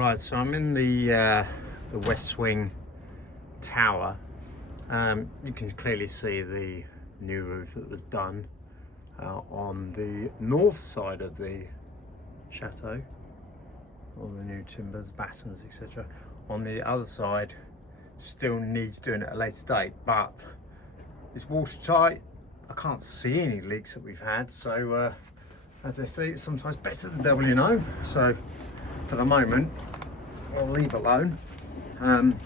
Right, so I'm in the West Wing tower. You can clearly see the new roof that was done on the north side of the chateau. All the new timbers, battens, etc. On the other side, still needs doing at a later date, but it's watertight. I can't see any leaks that we've had, so as they say, it's sometimes better the devil you know. So for the moment, I'll leave alone. I'm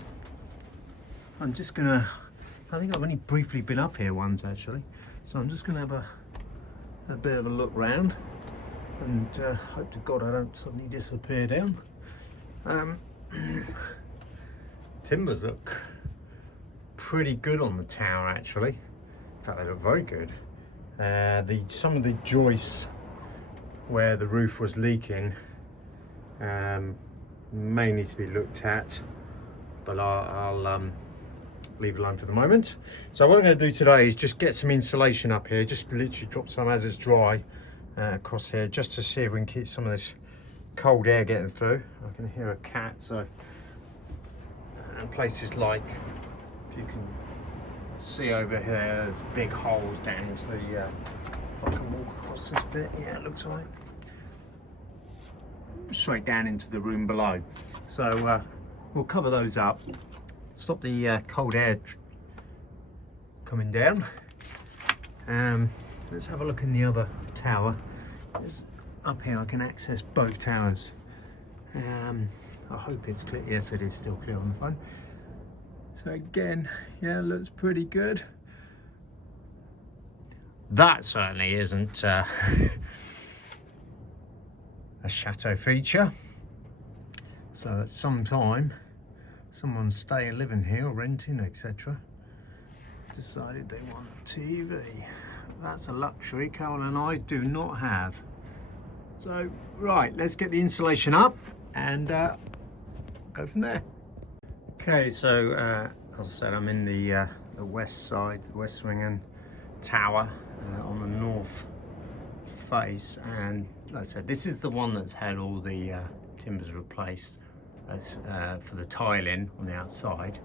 just gonna, I think I've only briefly been up here once actually, so I'm just gonna have a bit of a look round and hope to God I don't suddenly disappear down. Timbers look pretty good on the tower actually. In fact, they look very good. Some of the joists where the roof was leaking may need to be looked at, but I'll leave it alone for the moment. So what I'm going to do today is just get some insulation up here, just literally drop some as it's dry across here, just to see if we can keep some of this cold air getting through. I can hear a cat, so and places like, if you can see over here, there's big holes down into the if I can walk across this bit, yeah, it looks like straight down into the room below. So we'll cover those up, stop the cold air coming down. Let's have a look in the other tower. It's up here, I can access both towers. I hope it's clear. Yes, it is still clear on the phone. So again, yeah, looks pretty good. That certainly isn't a chateau feature. So at some time, someone staying, living here, or renting, etc., decided they want a TV. That's a luxury Carol and I do not have. So right, let's get the insulation up and go from there. Okay, so as I said, I'm in the west side, the West Wing tower on the north face, and like I said, this is the one that's had all the timbers replaced as, for the tiling on the outside.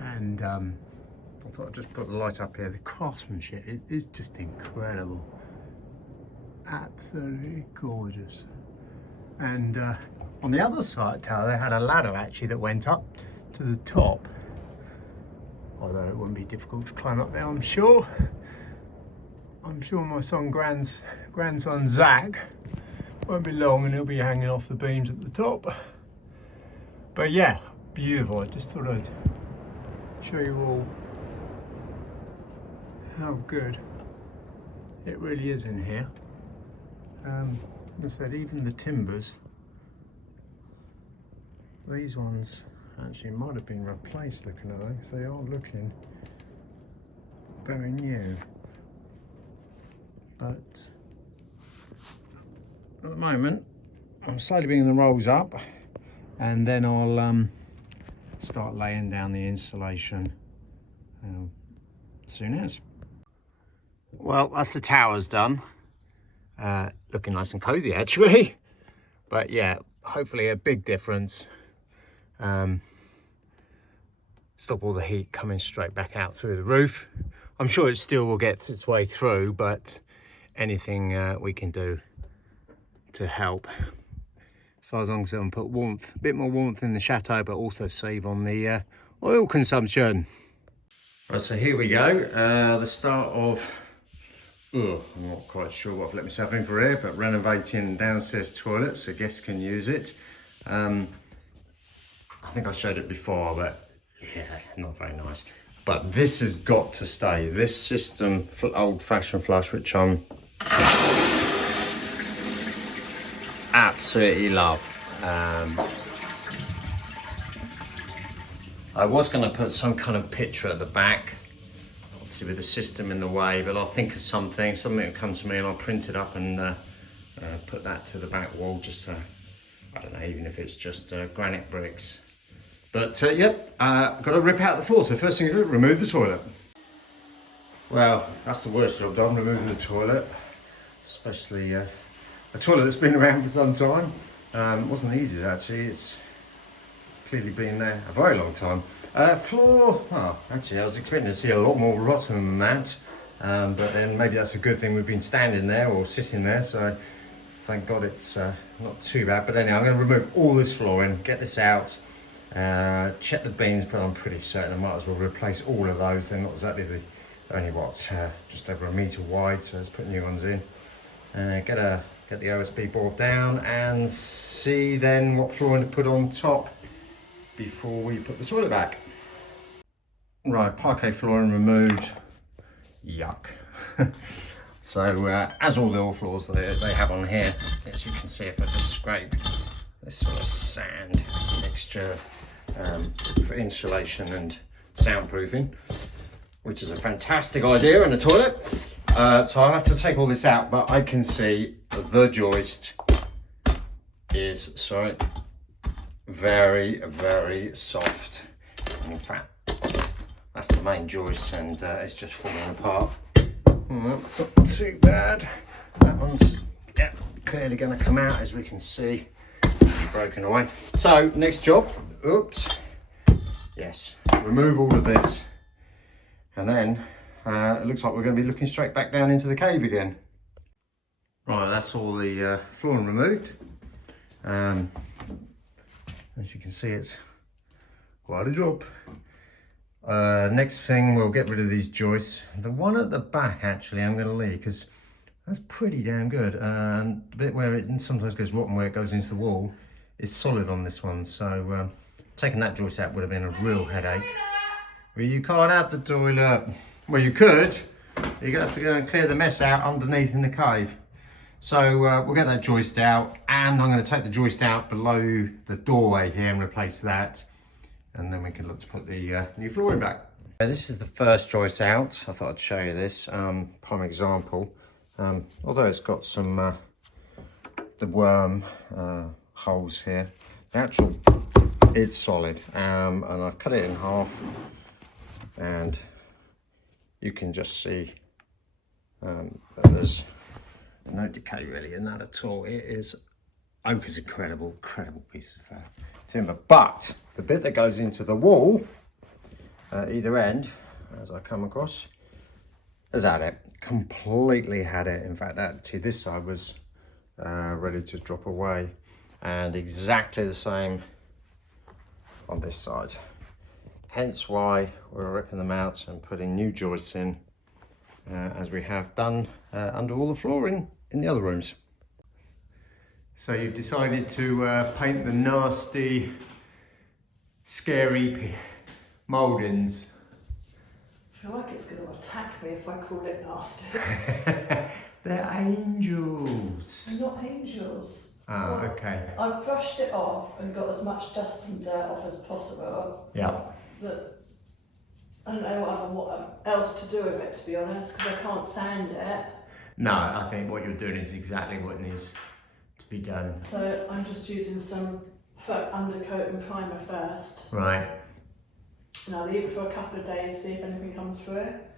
And I thought I'd just put the light up here. The craftsmanship is just incredible, absolutely gorgeous. And on the other side of the tower, they had a ladder actually that went up to the top, although it wouldn't be difficult to climb up there, I'm sure. I'm sure my grandson Zach won't be long and he'll be hanging off the beams at the top. But yeah, beautiful. I just thought I'd show you all how good it really is in here. As I said, even the timbers, these ones actually might have been replaced looking at those. They are looking very new. But at the moment, I'm slowly bringing the rolls up, and then I'll start laying down the insulation as soon as. Well, that's the towers done. Looking nice and cozy actually, but yeah, hopefully a big difference. Stop all the heat coming straight back out through the roof. I'm sure it still will get its way through, but anything we can do to help, as far as I'm concerned, put warmth, a bit more warmth in the chateau, but also save on the oil consumption. Right, so here we go, the start of, I'm not quite sure what I've let myself in for here, but renovating downstairs toilet so guests can use it. I think I showed it before, but yeah, not very nice. But this has got to stay. This system, old-fashioned flush, which I'm absolutely love. I was going to put some kind of picture at the back, obviously with the system in the way, but I'll think of something will come to me and I'll print it up and put that to the back wall, just I don't know, even if it's just granite bricks. But yep, got to rip out the floor. So first thing to do, remove the toilet. Well, that's the worst job done, removing the toilet. Especially a toilet that's been around for some time. Wasn't easy actually. It's clearly been there a very long time. Floor, oh, actually I was expecting to see a lot more rotten than that, but then maybe that's a good thing. We've been standing there or sitting there, so thank God it's not too bad. But anyway, I'm going to remove all this flooring, get this out, check the beams, but I'm pretty certain I might as well replace all of those. They're not exactly only what, just over 1 metre wide, so let's put new ones in. Get the OSB board down and see then what flooring to put on top before we put the toilet back. Right, parquet flooring removed. Yuck. So as all the floors they have on here, as you can see, if I just scrape this sort of sand mixture for insulation and soundproofing, which is a fantastic idea in a toilet. So I'll have to take all this out, but I can see the joist is, sorry, very, very soft. And in fact, that's the main joist, and it's just falling apart. That's not too bad. That one's clearly going to come out, as we can see, broken away. So next job, oops, yes, remove all of this, and then it looks like we're going to be looking straight back down into the cave again. Right, that's all the flooring removed. As you can see, it's quite a job. Next thing, we'll get rid of these joists. The one at the back, actually, I'm going to leave because that's pretty damn good. And the bit where it sometimes goes rotten, where it goes into the wall, is solid on this one. So taking that joist out would have been a real headache. Well, you can't have the toilet. Well, you could. You're going to have to go and clear the mess out underneath in the cave. So we'll get that joist out, and I'm going to take the joist out below the doorway here and replace that. And then we can look to put the new flooring back. This is the first joist out. I thought I'd show you this prime example. Although it's got some the worm holes here, the actual, it's solid. And I've cut it in half, and you can just see that there's no decay really in that at all. It is, oak is incredible piece of timber, but the bit that goes into the wall at either end, as I come across, has had it, completely had it. In fact, actually this side was ready to drop away, and exactly the same on this side. Hence why we're ripping them out and putting new joists in, as we have done under all the flooring in the other rooms. So you've decided to paint the nasty, scary mouldings. I feel like it's going to attack me if I call it nasty. They're angels. They're not angels. Ah, okay. I brushed it off and got as much dust and dirt off as possible. Yeah. That I don't know what else to do with it, to be honest, because I can't sand it. No, I think what you're doing is exactly what needs to be done. So I'm just using some undercoat and primer first. Right. And I'll leave it for a couple of days, see if anything comes through it.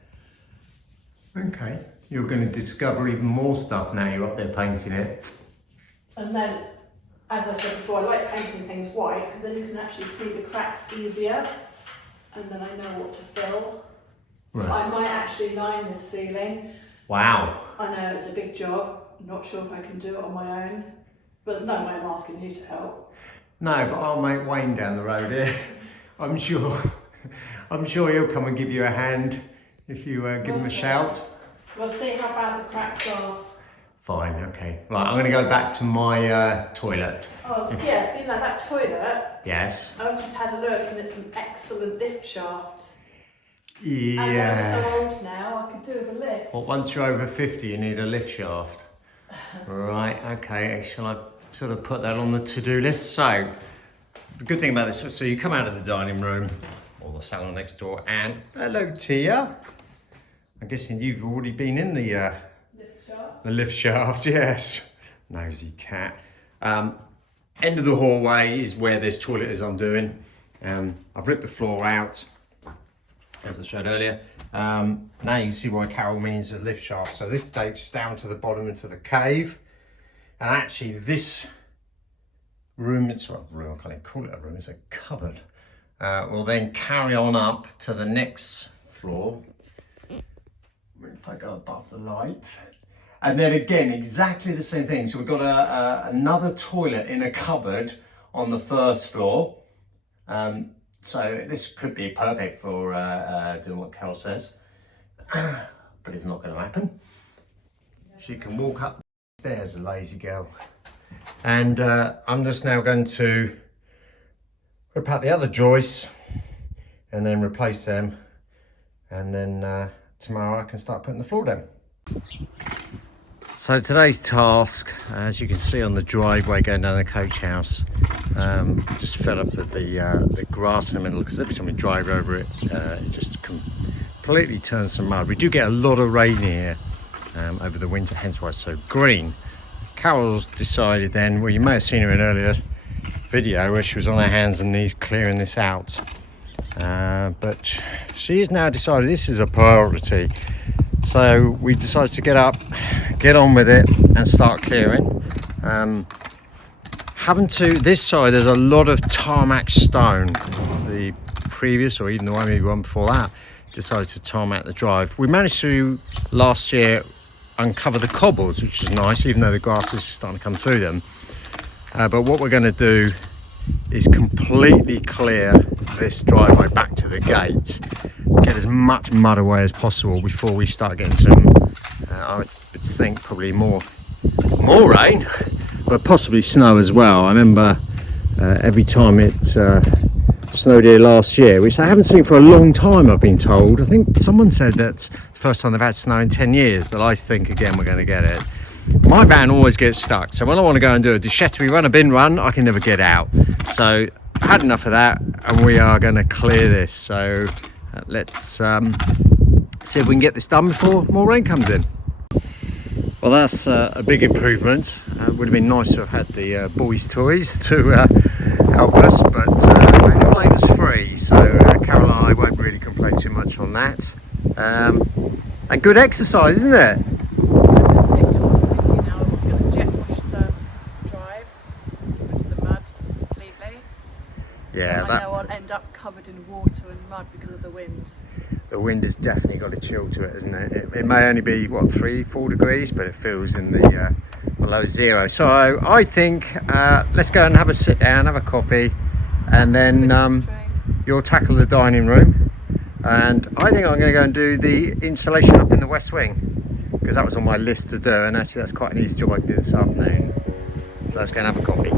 Okay. You're going to discover even more stuff now you're up there painting it. And then, as I said before, I like painting things white because then you can actually see the cracks easier, and then I know what to fill. Right. I might actually line this ceiling. Wow. I know it's a big job. I'm not sure if I can do it on my own, but there's no way I'm asking you to help. No, but I'll make Wayne down the road here. I'm sure he'll come and give you a hand if you give him a shout. We'll see how bad the cracks are. Fine, okay. Right, I'm going to go back to my toilet. Oh yeah, you know that toilet. Yes. I've just had a look and it's an excellent lift shaft. Yeah. As I'm so old now, I could do with a lift. Well, once you're over 50, you need a lift shaft. Right, okay. Shall I sort of put that on the to-do list? So, the good thing about this, so you come out of the dining room, or the salon next door, and hello, Tia. I'm guessing you've already been in the Lift shaft? The lift shaft, yes. Nosy cat. End of the hallway is where this toilet is I'm doing. I've ripped the floor out, as I showed earlier. Now you can see why Carol means a lift shaft. So this takes down to the bottom into the cave. And actually this room, it's well, room, I can't even call it a room, it's a cupboard. We'll then carry on up to the next floor. If I go above the light. And then again, exactly the same thing. So we've got another toilet in a cupboard on the first floor. So this could be perfect for doing what Carol says, but it's not going to happen. She can walk up the stairs, a lazy girl. And I'm just now going to rip out the other joists and then replace them. And then tomorrow I can start putting the floor down. So today's task, as you can see on the driveway going down the coach house, just fell up with the grass in the middle, because every time we drive over it, it just completely turns to mud. We do get a lot of rain here over the winter, hence why it's so green. Carol's decided then, well, you may have seen her in an earlier video where she was on her hands and knees clearing this out. But she has now decided this is a priority. So we decided to get up, get on with it and start clearing. Having to, this side there's a lot of tarmac stone. The previous, or even the maybe one before that, decided to tarmac the drive. We managed to, last year, uncover the cobbles, which is nice, even though the grass is starting to come through them. But what we're going to do is completely clear this driveway back to the gate, get as much mud away as possible before we start getting some, I would think probably more rain, but possibly snow as well. I remember every time it snowed here last year, which I haven't seen for a long time, I've been told. I think someone said that's the first time they've had snow in 10 years, but I think again we're going to get it. My van always gets stuck, so when I want to go and do a Dechetery run, a bin run, I can never get out. So I've had enough of that, and we are going to clear this. So let's see if we can get this done before more rain comes in. Well, that's a big improvement. It would have been nice to have had the boys' toys to help us, but manual labour's free, so Carol and I won't really complain too much on that. And good exercise, isn't it? Yeah, I know I'll end up covered in water and mud because of the wind. The wind has definitely got a chill to it, isn't it? It may only be, what, 3-4 degrees, but it feels in the below zero. So I think let's go and have a sit down, have a coffee, and then you'll tackle the dining room. And I think I'm going to go and do the installation up in the west wing, because that was on my list to do, and actually that's quite an easy job I can do this afternoon. So let's go and have a coffee.